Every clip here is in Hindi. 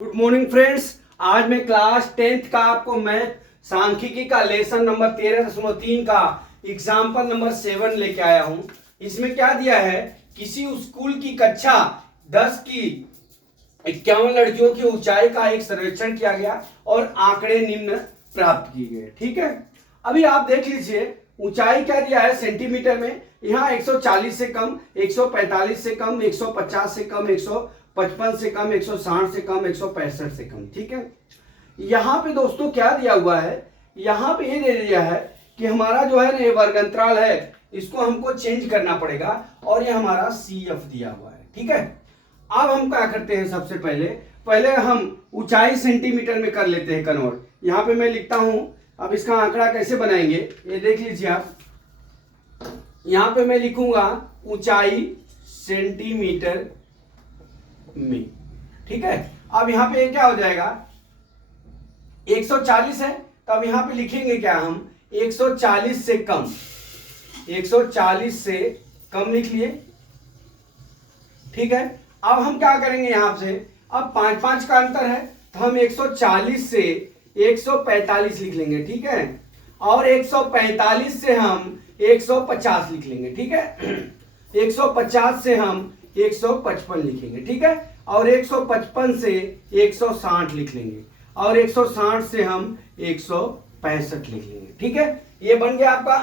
Good morning friends. आज मैं क्लास 10th का आपको मैथ सांख्यिकी का लेसन नंबर 13.3 का एग्जाम्पल नंबर 7 लेके आया हूं। इसमें क्या दिया है, किसी स्कूल की कक्षा 10 की 51 लड़कियों की ऊंचाई का एक सर्वेक्षण किया गया और आंकड़े निम्न प्राप्त किए गए। ठीक है, अभी आप देख लीजिए ऊंचाई क्या दिया है सेंटीमीटर में। यहाँ 140 से कम, 145 से कम, 150 से कम, 155 से कम, 160 से कम, 165 से कम। ठीक है, यहाँ पे दोस्तों क्या दिया हुआ है, यहाँ पे ये दे दिया है कि हमारा जो है ना ये वर्गंतराल है, इसको हमको चेंज करना पड़ेगा और ये हमारा CF दिया हुआ है। ठीक है, अब हम क्या करते हैं, सबसे पहले हम ऊंचाई सेंटीमीटर में कर लेते हैं कन्वर्ट। यहाँ पे मैं लिखता हूं, अब इसका आंकड़ा कैसे बनाएंगे ये देख लीजिए आप। यहाँ पे मैं लिखूंगा ऊंचाई सेंटीमीटर में। ठीक है, अब यहाँ पे क्या हो जाएगा, 140 है तो अब यहाँ पे लिखेंगे क्या हम, 140 से कम, 140 से कम लिख लिए। ठीक है, अब हम क्या करेंगे, यहाँ से अब 5 का अंतर है तो हम 140 से 145 लिख लेंगे। ठीक है, और 145 से हम 150 लिख लेंगे। ठीक है, 150 से हम 155 लिखेंगे। ठीक है, और 155 से 160 लिख लेंगे और 160 से हम 165 लिख लेंगे। ठीक है, ये बन गया आपका।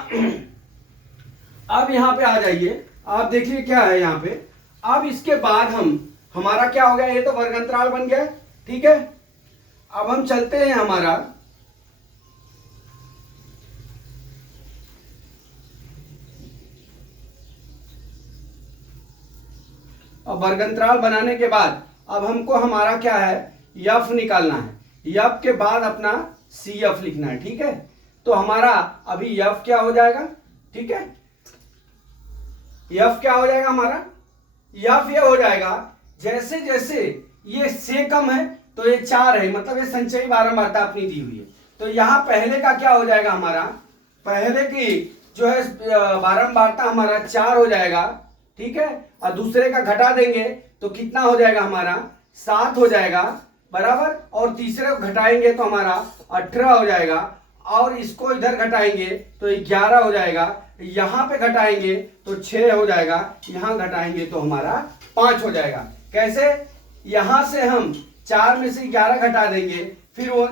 अब यहाँ पे आ जाइए, आप देखिए क्या है यहाँ पे। अब इसके बाद हमारा क्या हो गया, ये तो वर्गंतराल बन गया। ठीक है, अब हम चलते हैं हमारा अब वर्गंतराल बनाने के बाद अब हमको हमारा क्या है, यफ निकालना है। यफ के बाद अपना CF लिखना है। ठीक है, तो हमारा अभी यफ क्या हो जाएगा, ठीक है, यफ क्या हो जाएगा हमारा, यफ ये हो जाएगा जैसे जैसे ये से कम है तो ये 4 है, मतलब ये संचयी बारंबारता अपनी दी हुई है। तो यहाँ पहले का क्या हो जाएगा हमारा, पहले की जो है बारंबारता हमारा 4 हो जाएगा। ठीक है, और दूसरे का घटा देंगे तो कितना हो जाएगा हमारा, 7 हो जाएगा बराबर, और तीसरे को घटाएंगे तो हमारा 18 हो जाएगा, और इसको इधर घटाएंगे तो 11 हो जाएगा, यहां पे घटाएंगे तो 6 हो जाएगा, यहां घटाएंगे तो हमारा 5 हो जाएगा। कैसे, यहां से हम 4 में से 11 घटा देंगे, फिर वो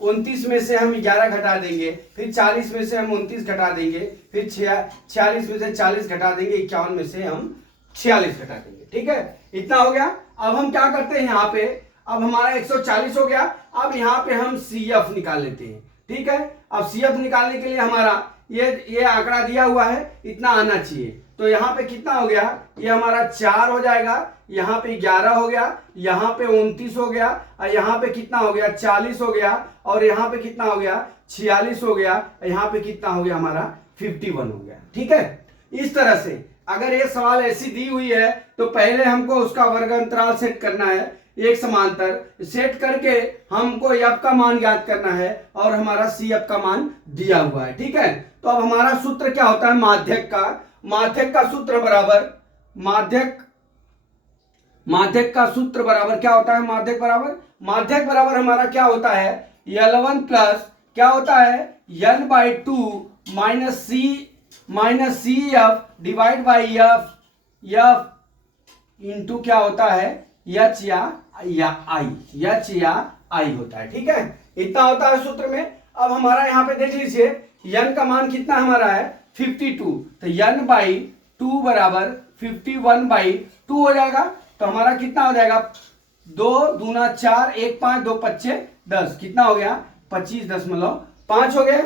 29 में से हम 11 घटा देंगे, फिर 40 में से हम 29 घटा देंगे, फिर 46 में से 40 घटा देंगे, 51 में से हम 46 घटा देंगे। ठीक है, इतना हो गया। अब हम क्या करते हैं यहाँ पे, अब हमारा 140 हो गया। अब यहाँ पे हम CF निकाल लेते हैं। ठीक है, अब CF निकालने के लिए हमारा ये आंकड़ा दिया हुआ है, इतना आना चाहिए। तो यहाँ पे कितना हो गया, ये हमारा 4 हो जाएगा, यहाँ पे 11 हो गया, यहाँ पे 29 हो गया, और यहाँ पे कितना हो गया, 40 हो गया, और यहाँ पे कितना हो गया, 46 हो गया, यहाँ पे कितना हो गया हमारा 51 हो गया। ठीक है, इस तरह से अगर ये सवाल ऐसी दी हुई है तो पहले हमको उसका वर्गंतराल सेट करना है, एक समांतर सेट करके हमको F का मान ज्ञात करना है और हमारा CF का मान दिया हुआ है। ठीक है, तो अब हमारा सूत्र क्या होता है, माध्यक का सूत्र बराबर माध्यक का सूत्र बराबर क्या होता है, माध्यक बराबर हमारा क्या होता है, L1 प्लस क्या होता है, N/2 minus CF divide by F into क्या होता है, H या I होता है। ठीक है, इतना होता है सूत्र में। अब हमारा यहाँ पे देख लीजिए n का मान कितना हमारा है, 52, तो N/2 बराबर 51/2 हो जाएगा। तो हमारा कितना हो जाएगा, 2 दूना 4, 1 5, 2 5 10, कितना हो गया, 25.5 हो गया।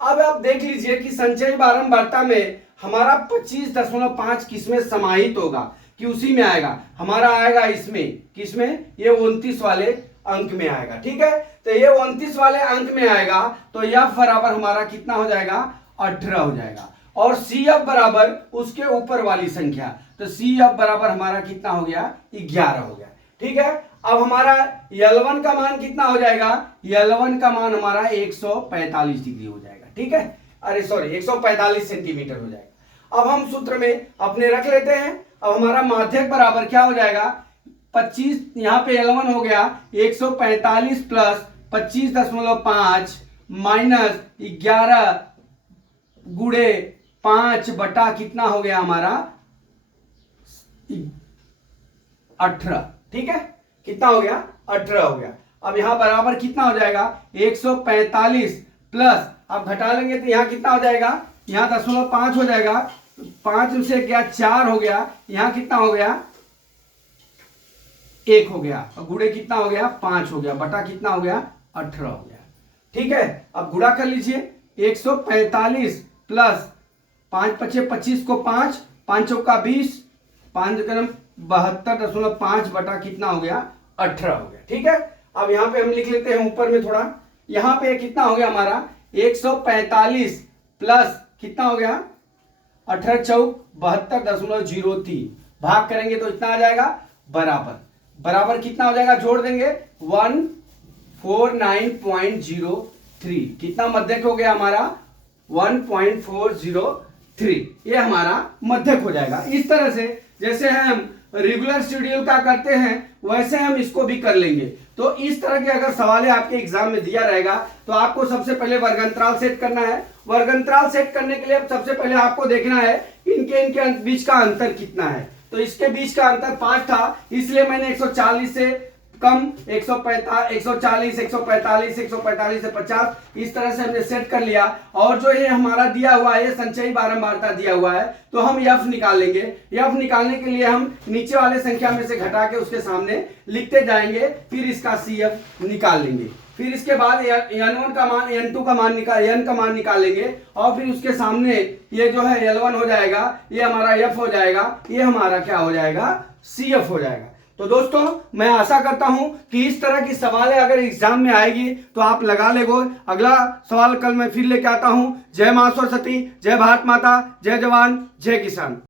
अब आप देख लीजिए कि संचयी बारंबारता में हमारा 25.5 किसमें समाहित होगा, कि उसी में आएगा, हमारा आएगा इसमें, किसमें, ये 29 वाले अंक में आएगा। ठीक है, तो ये 29 वाले अंक में आएगा, तो F बराबर हमारा कितना हो जाएगा, 18 हो जाएगा, और CF बराबर उसके ऊपर वाली संख्या, तो CF बराबर हमारा कितना हो गया, 11 हो गया। ठीक है, अब हमारा L1 का मान कितना हो जाएगा, L1 का मान हमारा 145 डिग्री हो जाएगा। ठीक है, अरे सॉरी 145 सेंटीमीटर हो जाएगा। अब हम सूत्र में अपने रख लेते हैं। अब हमारा माध्यक बराबर क्या हो जाएगा, 25 यहाँ पे L1 हो गया 145 प्लस 25.5 माइनस 11 गुणे 5 बटा कितना हो गया हमारा 18। ठीक है, कितना हो गया 18 हो गया। अब यहां बराबर कितना हो जाएगा 145 प्लस, अब घटा लेंगे तो यहां कितना हो जाएगा, यहां 0.5 हो जाएगा, 5 से क्या 4 हो गया, यहां कितना हो गया 1 हो गया, और गुणे कितना हो गया 5 हो गया, बटा कितना हो गया 18 हो गया। ठीक है, अब गुणा कर लीजिए 145 प्लस 5 पचे 25 को 5 5 चौका 20 5 गरम 72.5 बटा कितना हो गया 18 हो गया। ठीक है, अब यहां पे हम लिख लेते हैं ऊपर में थोड़ा, यहां पे कितना हो गया हमारा 145 प्लस कितना हो गया 18 चौक 72.03, भाग करेंगे तो इतना आ जाएगा बराबर, बराबर कितना हो जाएगा जोड़ देंगे 149.03, कितना मध्यक हो गया हमारा 1.403, ये हमारा मध्यक हो जाएगा। इस तरह से जैसे हम रेगुलर शेड्यूल का करते हैं वैसे हम इसको भी कर लेंगे। तो इस तरह के अगर सवाल आपके एग्जाम में दिया रहेगा तो आपको सबसे पहले वर्गंतराल सेट करना है। वर्गंतराल सेट करने के लिए सबसे पहले आपको देखना है इनके बीच का अंतर कितना है। तो इसके बीच का अंतर 5 था, इसलिए मैंने 140 से कम 140 145 145 से 50 इस तरह से हमने सेट कर लिया। और जो ये हमारा दिया हुआ है संचयी बारंबारता दिया हुआ है, तो हम एफ निकालेंगे। एफ निकालने के लिए हम नीचे वाले संख्या में से घटा के उसके सामने लिखते जाएंगे, फिर इसका सी एफ निकाल लेंगे। फिर इसके बाद n1 का मान n2 का मान n का मान निकालेंगे, और फिर उसके सामने ये जो है L1 हो जाएगा, ये हमारा एफ हो जाएगा, ये हमारा क्या हो जाएगा सी एफ हो जाएगा। तो दोस्तों मैं आशा करता हूं कि इस तरह की सवालें अगर एग्जाम में आएगी तो आप लगा लेगो। अगला सवाल कल मैं फिर लेके आता हूं। जय मां सरस्वती, जय भारत माता, जय जवान, जय किसान।